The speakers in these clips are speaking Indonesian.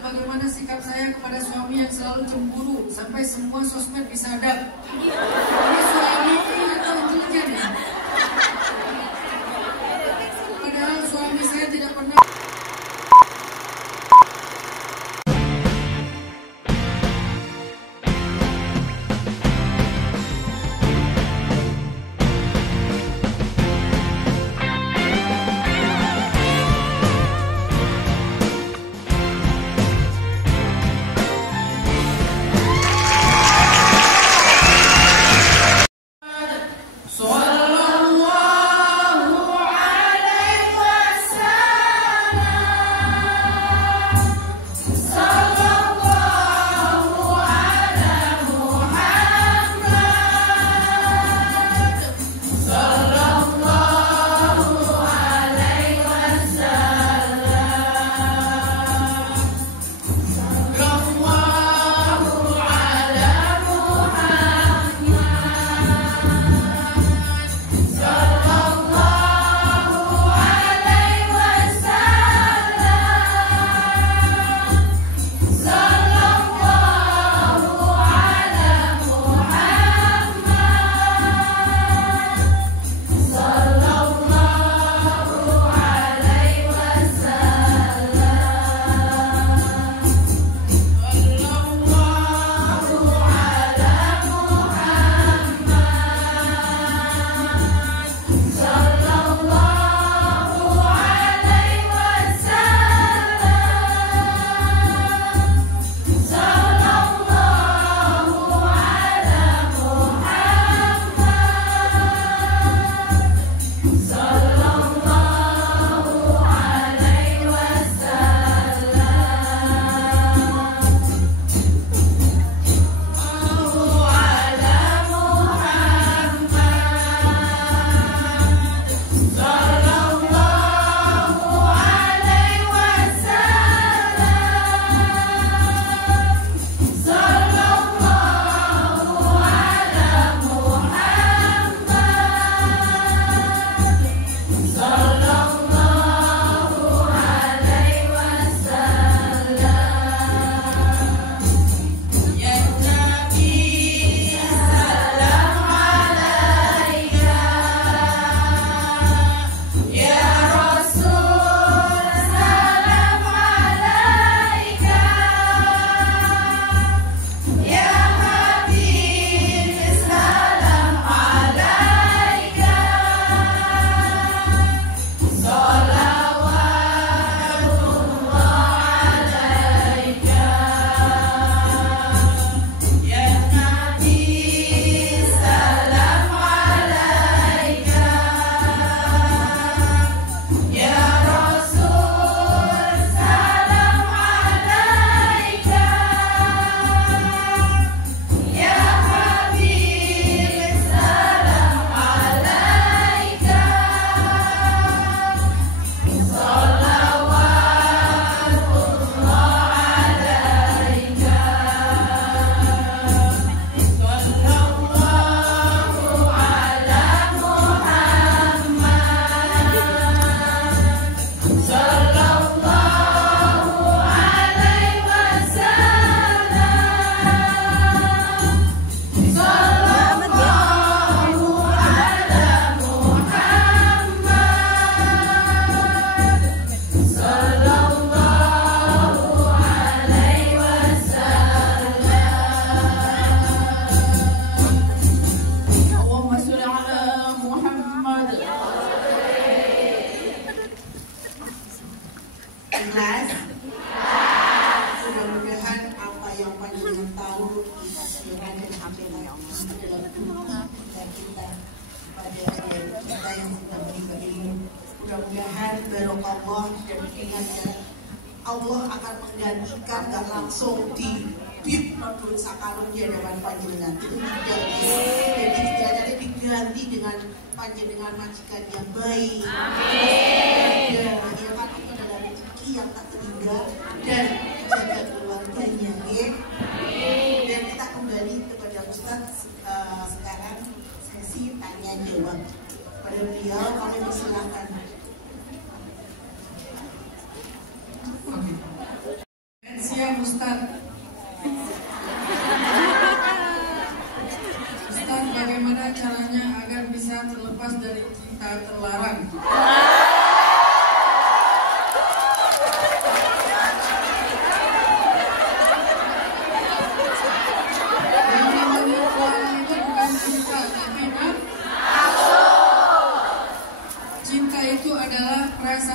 bagaimana sikap saya kepada suami yang selalu cemburu sampai semua sosmed disadap. Ini suami atau intelijen ya? Padahal suami saya tidak pernah. Mudah-mudahan barokah dan ingatkan Allah akan menggantikan gak langsung di bib menurut sakarun di hadapan panjenengan itu tidak jadi tidak diganti dengan panjenengan majikan yang baik. Amin. Ya kan itu adalah rezeki yang tak terhingga dan jaga keluarganya ya. Dan kita kembali kepada Ustaz sekarang sesi tanya jawab pada beliau, kami persilahkan.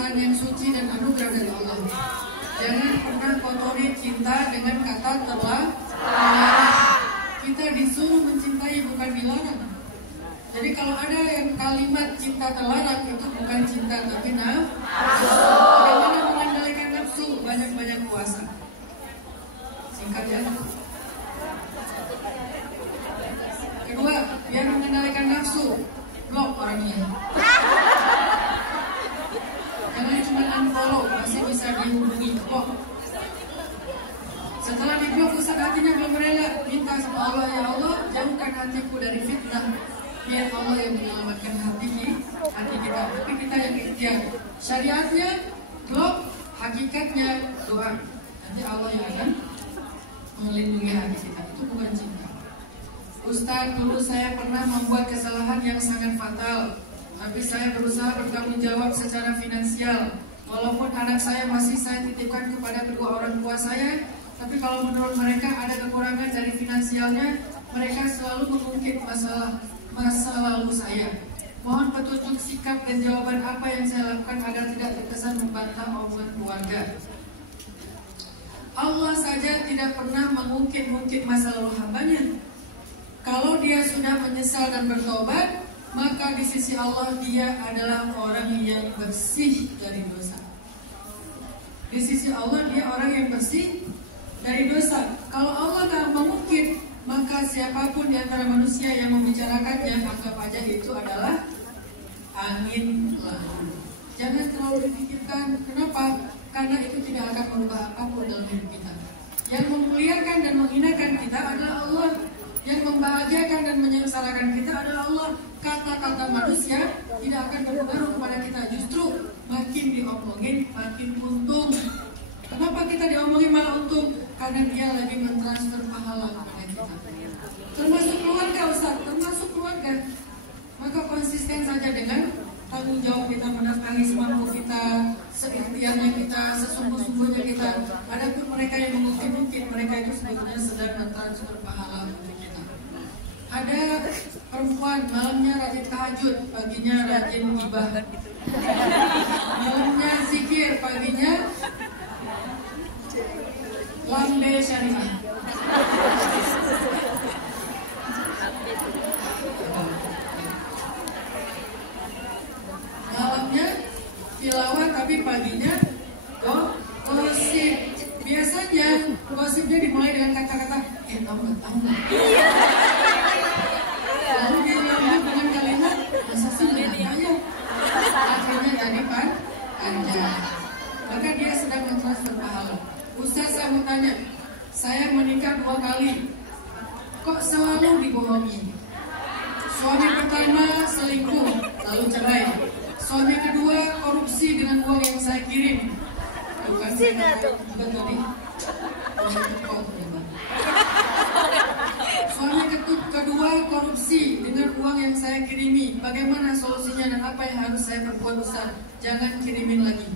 perasaan yang suci dan anugerah dari Allah. Jangan pernah kotori cinta dengan kata terlarang. Kita disuruh mencintai, bukan dilarang. Jadi kalau ada yang kalimat cinta terlarang, itu bukan cinta tapi nafsu. Bagaimana mengendalikan nafsu? Banyak-banyak puasa. Singkat ya. Kedua, biar mengendalikan nafsu, blok orangnya. Jangan cuma unfollow, masih bisa dihubungi, blok. Setelah diblok, usah hatinya belum rela, minta sama Allah, ya Allah, jauhkan hatiku dari fitnah. Biar Allah yang menyelamatkan hati kita, tapi kita yang ikhtiar. Syariatnya blok, hakikatnya doa. Nanti Allah yang akan melindungi hati kita. Itu bukan cinta. Ustaz, dulu saya pernah membuat kesalahan yang sangat fatal, tapi saya berusaha bertanggung jawab secara finansial. Walaupun anak saya masih saya titipkan kepada kedua orang tua saya, tapi kalau menurut mereka ada kekurangan dari finansialnya, mereka selalu mengungkit masa lalu saya. Mohon petunjuk sikap dan jawaban apa yang saya lakukan agar tidak terkesan membantah omongan keluarga. Allah saja tidak pernah mengungkit-ungkit masa lalu hambanya. Kalau dia sudah menyesal dan bertobat, maka di sisi Allah dia adalah orang yang bersih dari dosa. Di sisi Allah dia orang yang bersih dari dosa. Kalau Allah tak mengungkit, maka siapapun di antara manusia yang membicarakannya, anggap aja itu adalah angin lalu. Jangan terlalu dipikirkan. Kenapa? Karena itu tidak akan merubah apapun dalam hidup kita. Yang memuliakan dan menghinakan kita adalah Allah. Yang membahagiakan dan menyengsarakan kita adalah Allah. Kata-kata manusia tidak akan berpengaruh kepada kita. Justru makin diomongin, makin untung. Kenapa kita diomongin malah untung? Karena dia lagi mentransfer pahala kepada kita. Termasuk keluarga, Ustaz, termasuk keluarga. Maka konsisten saja dengan tanggung jawab kita, menafkahi semampu kita, seikhtiarnya kita, sesungguh-sungguhnya kita. Adapun mereka yang mungkin mereka itu sebetulnya sedang mentransfer pahala untuk kita. Ada perempuan malamnya rajin tahajud, paginya rajin gibah. Malamnya zikir, paginya lambe syariah. Malamnya tilawah tapi paginya gosip. Biasanya gosipnya dimulai dengan kata-kata tahu nggak. Lalu dia lanjut dengan kalimat masa sih nggak ya. Akhirnya jadi panjang. Maka dia sedang mentransfer pahala. Ustaz, saya mau tanya, saya menikah 2 kali, kok selalu dibohongi? Suami pertama selingkuh, lalu cerai. Suami kedua korupsi dengan uang yang saya kirim. Bukan betul. Suami kedua korupsi dengan uang yang saya kirimi. Bagaimana solusinya dan apa yang harus saya perbuat, Ustaz? Jangan kirimin lagi.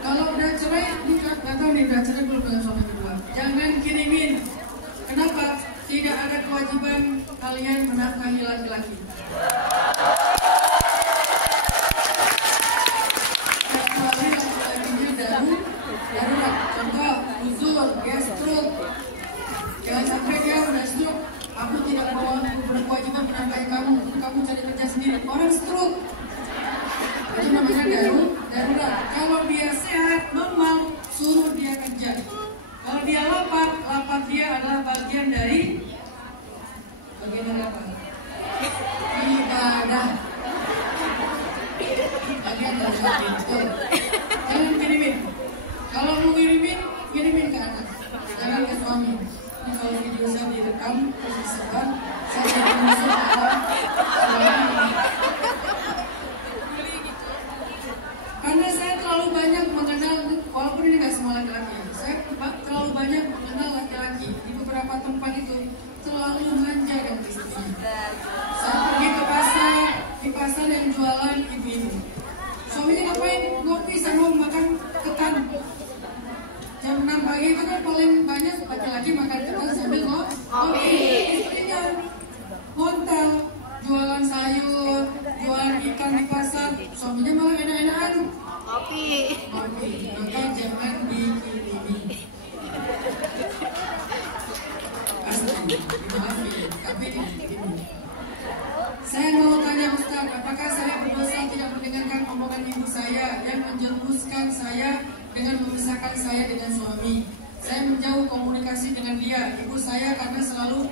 Kalau udah cerai, ini nggak tahu nih udah cerai belum dengan suami kedua. Jangan kirimin. Kenapa? Tidak ada kewajiban kalian menafkahi laki-laki. Kecuali laki-lakinya darurat. Contoh, uzur, dia stroke. Jangan sampai dia udah stroke. Aku tidak berkewajiban menafkahi kamu. Kamu cari kerja sendiri. Orang stroke. Itu namanya darurat. Kalau dia sehat, normal, suruh dia kerja. Kalau dia lapar dia adalah bagian dari apa? Ibadah. Bagian dari itu. Jangan kirimin. Kalau mau kirimin ke anak. Jangan ke suami. Ini kalau video saya direkam, terus disebar, saya jadi musuh karena saya terlalu banyak mengenal, walaupun ini nggak semua laki-laki, saya terlalu banyak mengenal laki-laki di beberapa tempat itu terlalu manja dan istrinya. Saya pergi ke pasar, di pasar yang jualan ibu-ibu. Suaminya ngapain? Ngopi sama makan ketan. Jam 6 pagi itu kan paling banyak laki-laki makan ketan sambil ngopi. Istrinya ngopi. Maka jangan dikirimi. Pasti dimaafin, tapi dikirimi. Saya mau tanya Ustaz, apakah saya berdosa tidak mendengarkan omongan ibu saya yang menjerumuskan saya dengan memisahkan saya dengan suami? Saya menjauh komunikasi dengan dia, ibu saya, karena selalu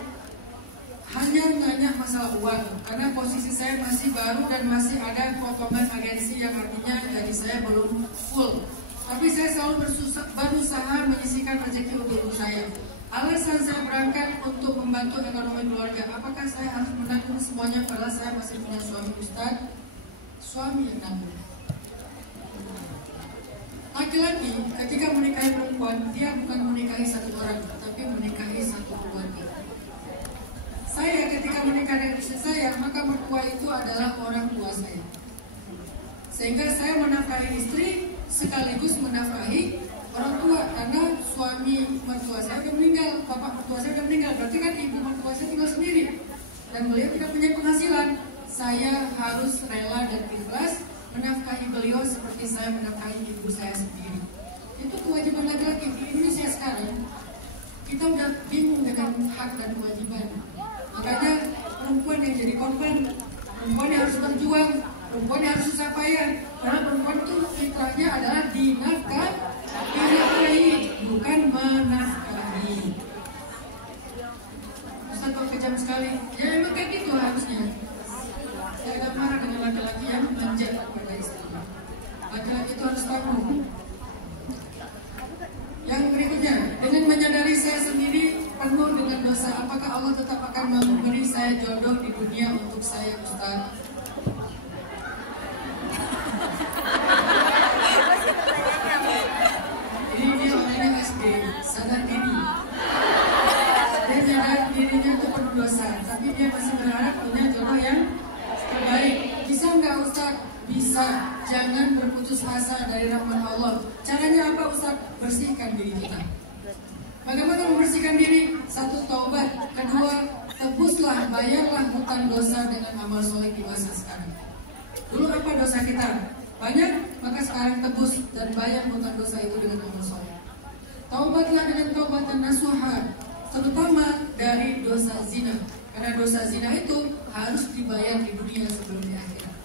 hanya nanya masalah uang. Karena posisi saya masih baru dan masih ada potongan agensi yang artinya gaji saya belum full. Tapi saya selalu berusaha menyisihkan rezeki untuk ibu saya. Alasan saya berangkat untuk membantu ekonomi keluarga. Apakah saya harus menanggung semuanya padahal saya masih punya suami? Ustaz, suami yang nanggung. Laki-laki ketika menikahi perempuan, dia bukan menikahi satu orang, tapi menikahi satu keluarga. Saya ketika menikah dengan istri saya, maka mertua itu adalah orang tua saya. Sehingga saya menafkahi istri sekaligus menafkahi orang tua, karena suami mertua saya sudah meninggal, bapak mertua saya sudah meninggal, berarti kan ibu mertua saya tinggal sendiri dan beliau tidak punya penghasilan. Saya harus rela dan ikhlas menafkahi beliau seperti saya menafkahi ibu saya sendiri. Itu kewajiban laki-laki. Di Indonesia sekarang kita udah bingung dengan hak dan kewajiban. Makanya perempuan yang jadi korban, perempuan yang harus berjuang, perempuan yang harus susah payah. Karena perempuan itu fitrahnya adalah dinafkahi, bukan menafkahi. Ustaz kok kejam sekali. Ya emang kayak gitu harusnya. Saya agak marah dengan laki-laki yang manja kepada istri. Laki-laki itu harus tahu. Yang berikutnya, dengan menyadari saya sendiri penuh dengan dosa, apakah Allah tetap akan memberi saya jodoh di dunia untuk saya, Ustaz? Ini dia orangnya SD, sadar diri. Dia sadar dirinya itu penuh dosa, tapi dia masih berharap punya jodoh yang terbaik. Bisa nggak Ustaz? Bisa. Jangan berputus asa dari rahmat Allah. Caranya apa Ustaz? Bersihkan diri kita. Bagaimana membersihkan diri? Satu, taubat. Kedua, tebuslah, bayarlah hutang dosa dengan amal soleh di masa sekarang. Dulu apa dosa kita? Banyak, maka sekarang tebus dan bayar hutang dosa itu dengan amal soleh. Taubatlah dengan taubatan nasuha, terutama dari dosa zina. Karena dosa zina itu harus dibayar di dunia sebelum di akhirat.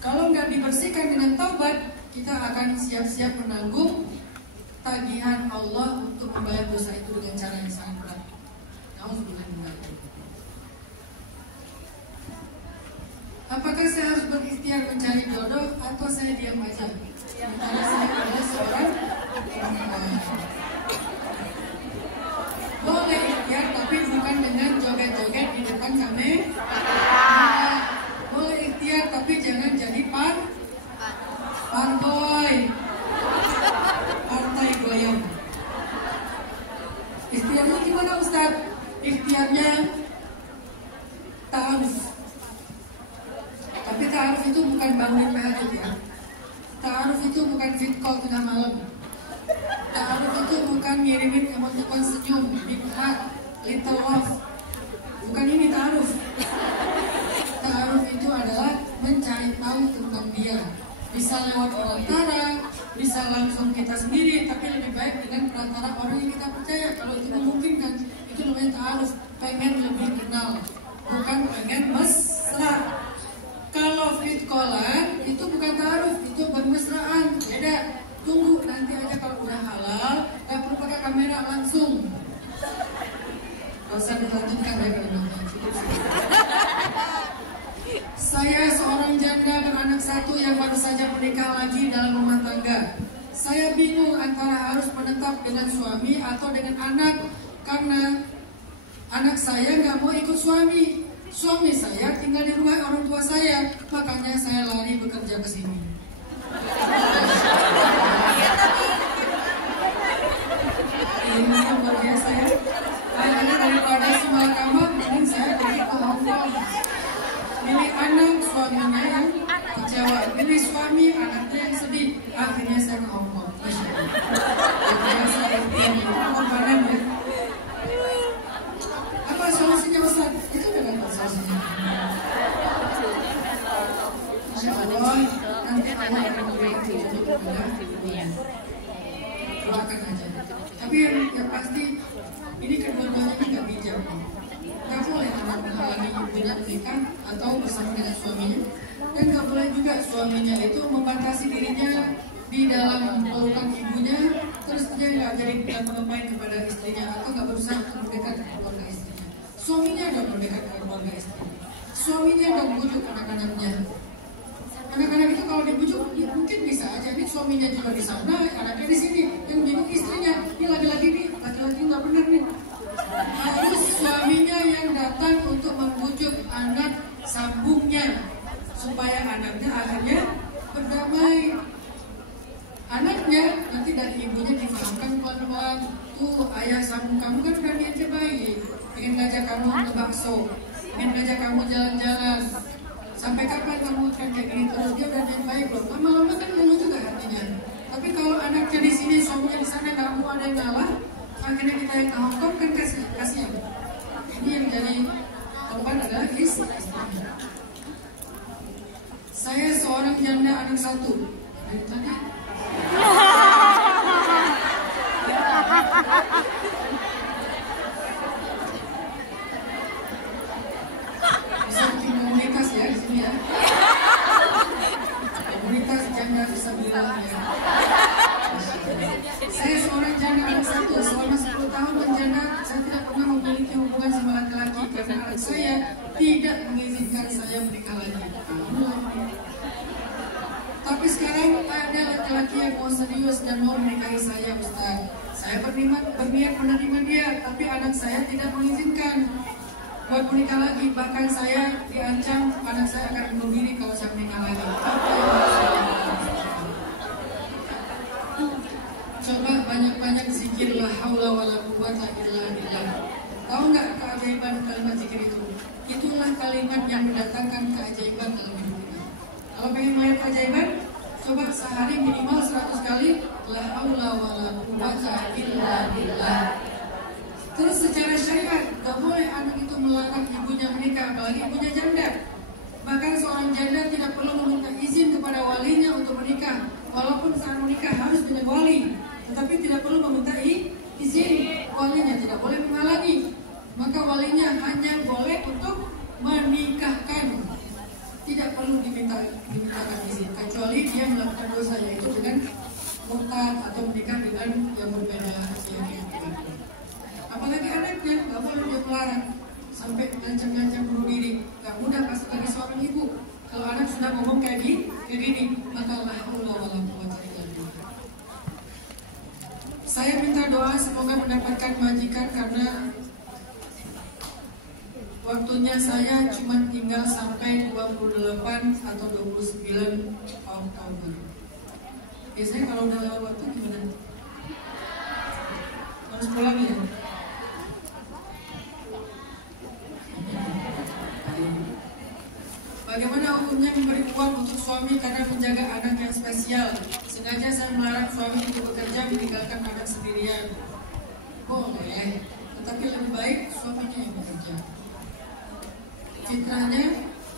Kalau nggak dibersihkan dengan taubat, kita akan siap-siap menanggung tagihan Allah untuk membayar dosa itu dengan cara yang sangat berat. Nauzubillah. Apakah saya harus berikhtiar mencari jodoh atau saya diam aja? Karena saya adalah seorang perempuan. Boleh ikhtiar, tapi bukan dengan joget-joget di depan kamera. Boleh ikhtiar, tapi jangan jadi parboy, partai goyang. Ikhtiarnya gimana Ustaz? Ikhtiarnya ta'aruf. Tapi ta'aruf itu bukan bangunin tahajud ya. Ta'aruf itu bukan fit call tengah malam. Ta'aruf itu bukan ngirimin emoticon senyum, big heart, little love. Bukan ini ta'aruf. Ta'aruf itu adalah mencari tahu tentang dia. Bisa lewat perantara, bisa langsung kita sendiri, tapi lebih baik dengan perantara orang yang kita percaya. Kalau itu memungkinkan, itu namanya ta'aruf. Pengen lebih kenal, bukan pengen mesra. Kalau fit callan itu bukan ta'aruf, itu bermesraan. Beda. Tunggu nanti aja kalau udah halal, gak perlu pakai kamera langsung. Gak usah dilanjutkan ya kalimatnya. Saya seorang janda beranak satu yang baru saja menikah lagi dalam rumah tangga. Saya bingung antara harus menetap dengan suami atau dengan anak, karena anak saya nggak mau ikut suami. Suami saya tinggal di rumah orang tua saya, makanya saya lari bekerja ke sini. Ini luar biasa ya. Karena daripada semua kamar, mending saya pergi ke Hong Kong. Milih anak, suaminya yang kecewa. Milih suami, anaknya yang sedih. Akhirnya saya ke Hong Kong. Masya Allah. Apa solusinya Ustaz? Itu dengan solusinya. Masya Allah. nanti Allah akan memberikan petunjuk kepada ibunya. Doakan aja. Tapi yang pasti ini kedua-duanya nggak bijak. Nggak boleh anak menghalangi ibunya menikah atau bersama dengan suaminya, dan nggak boleh juga suaminya itu membatasi dirinya di dalam pelukan ibunya, terus dia nggak jadi ngapain kepada istrinya atau nggak berusaha untuk mendekat dengan keluarga istrinya. Suaminya dong mendekat dengan keluarga istrinya. Suaminya dong bujuk anak-anaknya. Anak-anak itu kalau dibujuk ya mungkin bisa aja, ini suaminya juga di sana, anaknya di sini, yang bingung istrinya. Ini laki-laki nih, laki-laki nggak benar nih. Harus suaminya yang datang untuk membujuk anak sambungnya supaya anaknya akhirnya berdamai. Anaknya nanti dari ibunya difahamkan pelan-pelan, tuh ayah sambung kamu kan udah niatnya baik, ingin ngajak kamu ke bakso, ingin ngajak kamu jalan-jalan. Sampai kapan kamu akan kayak gini terus? Dia udah niat baik loh. Lama-lama kan dulu juga hatinya. Tapi kalau anaknya di sini, suaminya di sana, nggak mau ada yang ngalah, akhirnya kita yang Hongkong kan kasihan. Ini yang jadi korban adalah istrinya. Saya seorang janda anak satu. Dari tadi. Bisa bikin komunitas ya di sini ya. Komunitas janda bisa bilang ya. Saya seorang janda anak satu, selama 10 tahun menjanda, saya tidak pernah memiliki hubungan sama laki-laki karena anak saya tidak mengizinkan saya menikah lagi. Tapi sekarang ada laki-laki yang mau serius dan mau menikahi saya, Ustaz. Saya berniat menerima dia, tapi anak saya tidak mengizinkan buat menikah lagi. Bahkan saya diancam anak saya akan bunuh diri kalau saya menikah lagi. Coba banyak-banyak zikir la haula wala quwwata illa billah. Tahu nggak keajaiban kalimat zikir itu? Itulah kalimat yang mendatangkan keajaiban dalam hidup kita. Kalau pengen melihat keajaiban, coba sehari minimal 100 kali la haula wala quwwata illa billah. Terus secara syariat, gak boleh anak itu melarang ibunya menikah, apalagi ibunya janda. Bahkan seorang janda tidak perlu meminta izin kepada walinya untuk menikah. Walaupun saat menikah harus dengan wali, tetapi tidak perlu meminta izin. Walinya tidak boleh menghalangi. Maka walinya hanya boleh untuk menikahkan. Tidak perlu dimintakan izin, kecuali dia melakukan dosa, yaitu dengan murtad atau menikah dengan yang berbeda yang apalagi anaknya, nggak boleh dia melarang sampai ngancam-ngancam bunuh diri. Nggak mudah pas sebagai seorang ibu. Kalau anak sudah ngomong kayak gini, maka la haula wala quwwata illa billah. Saya minta doa semoga mendapatkan majikan karena waktunya saya cuma tinggal sampai 28 atau 29 Oktober. Biasanya kalau udah lewat waktu gimana? Harus pulang ya? Bagaimana hukumnya memberi uang untuk suami karena menjaga anak yang spesial? Sengaja saya melarang suami untuk bekerja meninggalkan anak sendirian. Boleh, tetapi lebih baik suaminya yang bekerja. Fitrahnya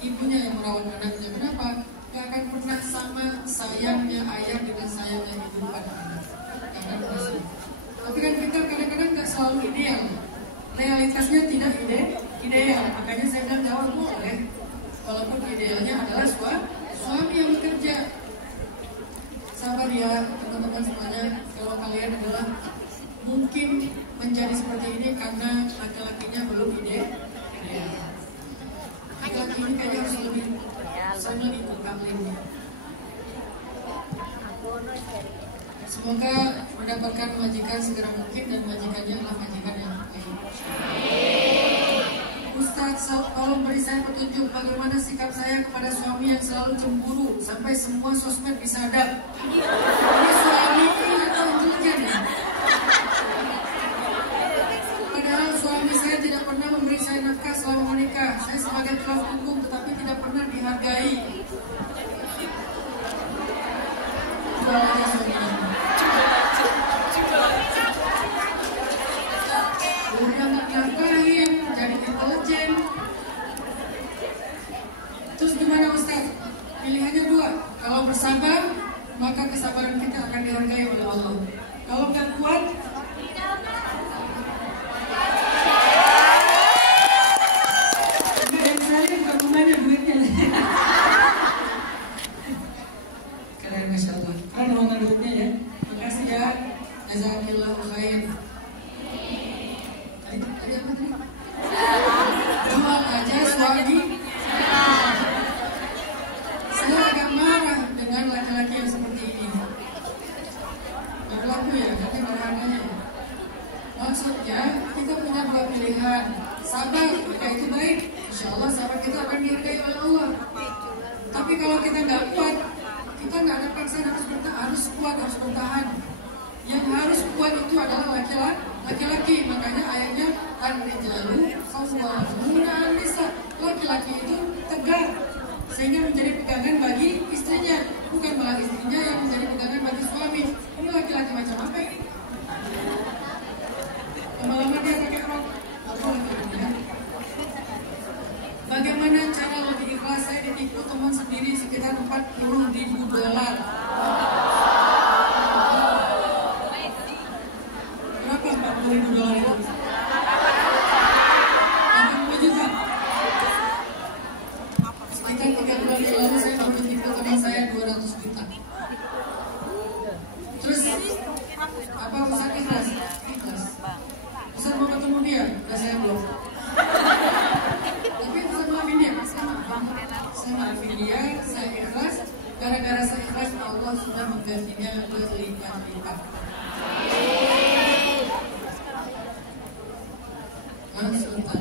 ibunya yang merawat anaknya. Kenapa? Gak akan pernah sama sayangnya ayah dengan sayangnya ibu pada anak. Tapi kan kita kadang-kadang gak selalu ideal. Realitasnya tidak ideal. Makanya saya bilang jawab boleh. Walaupun idealnya adalah suami yang bekerja. Sabar ya teman-teman semuanya. Kalau kalian adalah mungkin menjadi seperti ini karena laki-lakinya belum ideal. Laki-laki ini kayaknya harus lebih sama itu kamlinnya. Semoga mendapatkan majikan segera mungkin dan majikannya adalah majikan yang baik. Ustaz, tolong beri saya petunjuk bagaimana sikap saya kepada suami yang selalu cemburu sampai semua sosmed disadap. Ini suami atau intelijen ya? Padahal suami saya tidak pernah memberi saya nafkah selama menikah. Saya sebagai tulang punggung tetapi tidak pernah dihargai. Jual aja suaminya. Udah nggak nafkahin, jadi intelijen. Terus gimana Ustaz? Pilihannya dua. Kalau bersabar, maka kesabaran kita akan dihargai oleh Allah. Kalau nggak kuat, dan saya bukan gunanya duitnya. Keren, Masya Allah. Keren ruangan duitnya ya. Makasih ya. Jazakallahu khair. Tadi apa tadi? Doa aja suami. Saya agak marah dengan laki-laki yang seperti ini. Berlaku ya, tapi marahnya. Maksudnya kita punya dua pilihan. Sabar, jika itu baik, insya Allah sabar kita akan dihargai oleh Allah. Tapi kalau kita nggak kuat, kita nggak ada paksaan harus kuat, harus bertahan. Yang harus kuat itu adalah laki-laki. Makanya ayatnya ar-rijalu qawwamuna 'alan nisa. Laki-laki itu tegar sehingga menjadi pegangan bagi istrinya, bukan malah istrinya yang menjadi pegangan bagi suami. Ini laki-laki macam apa ini? Lama-lama dia pakai rok. Bagaimana cara lebih ikhlas? Saya ditipu teman sendiri sekitar $40.000. Berapa $40.000 itu? 80 juta. Sekitar 3 bulan yang lalu saya baru ditipu teman saya 200 juta. Terus apa Ustaz ikhlas? Ikhlas. Ustaz mau ketemu dia? Udah saya belum. Tapi Ustaz maafin dia. Saya maafin dia, saya ikhlas. Gara-gara saya ikhlas, Allah sudah menggantinya berlipat-lipat. Sebentar,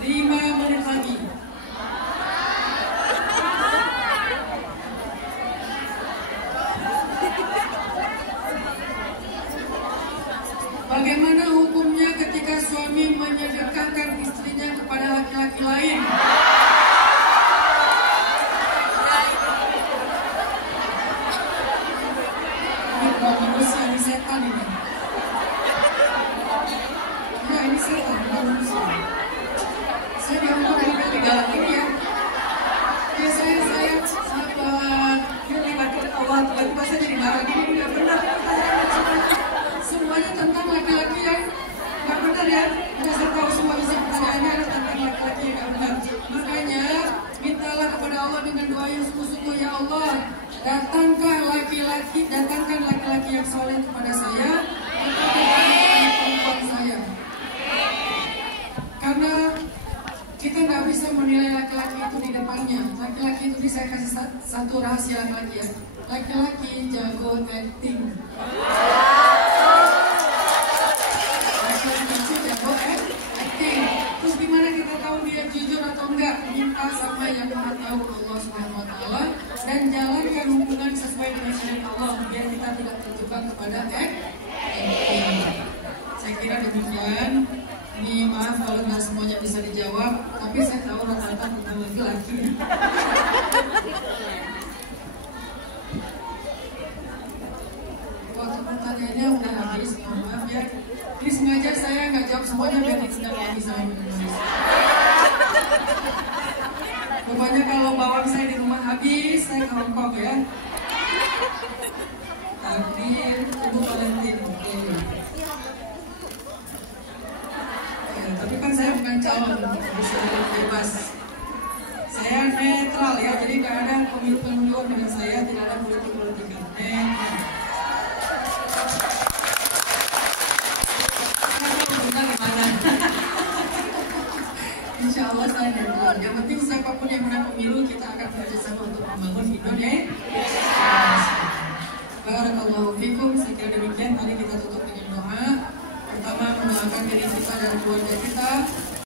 5 menit lagi. Bagaimana hukumnya ketika suami menyedekahkan istrinya kepada laki-laki lain? Ini bukan manusia, ini setan ini. Ya, ini setan, bukan manusia. Saya dihukum dengan legal ini ya. Ya saya sahabat. Dia libatin Allah, tiba-tiba saya jadi marah gini, nggak benar. Semuanya tentang laki-laki yang nggak benar ya. Saya tahu semua isi pertanyaannya adalah tentang laki-laki yang nggak benar. Makanya mintalah kepada Allah dengan doa yang sungguh-sungguh, ya Allah, datangkan laki-laki yang soleh kepada saya, datangkan perempuan saya. Karena kita nggak bisa menilai laki-laki itu di depannya. Laki-laki itu bisa kasih satu rahasia laki-laki ya. Laki-laki jago acting. Terus gimana kita tahu dia jujur atau enggak? Minta sama yang Maha tahu, Allah Subhanahu wa taala, dan jalankan hubungan sesuai dengan syariat Allah biar kita tidak terjebak kepada acting. Saya kira demikian. Ini maaf kalau nggak semuanya bisa dijawab, tapi saya tahu rata-rata tentang laki-laki. Waktu pertanyaannya udah habis, maaf ya. Ini sengaja saya nggak jawab semuanya biar tidak lagi sama Indonesia. Pokoknya kalau bawang saya di rumah habis, saya ke Hongkong ya. Takdir, Ibu Valentin, oke. Ya, tapi kan saya bukan calon, bisa bebas. Saya netral ya, jadi nggak ada pemilu-pemiluan dengan saya, tidak ada politik-politikan. Netral. Insya Allah saya netral. Yang penting siapapun yang menang pemilu, kita akan bekerjasama untuk membangun Indonesia. Barakallahu fikum. Saya kira demikian. Mari kita tutup dengan doa. Pertama, mendoakan diri kita dan keluarga kita.